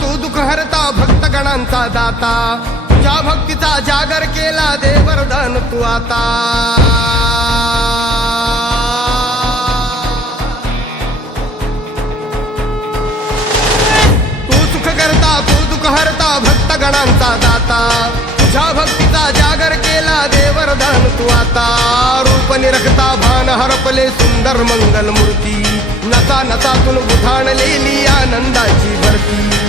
तू दुःख हरता भक्तगणांचा दाता तुझ्या भक्तीचा जागर केला दे वरदान तू आता तू सुख करता तू दुःख हरता भक्तगणांचा दाता तुझ्या भक्तीचा जागर केला दे वरदान तू आता रूप निरखता भान हरपले सुंदर मंगल मूर्ती नसा नसातून उधाणलेली आनंदाची भरती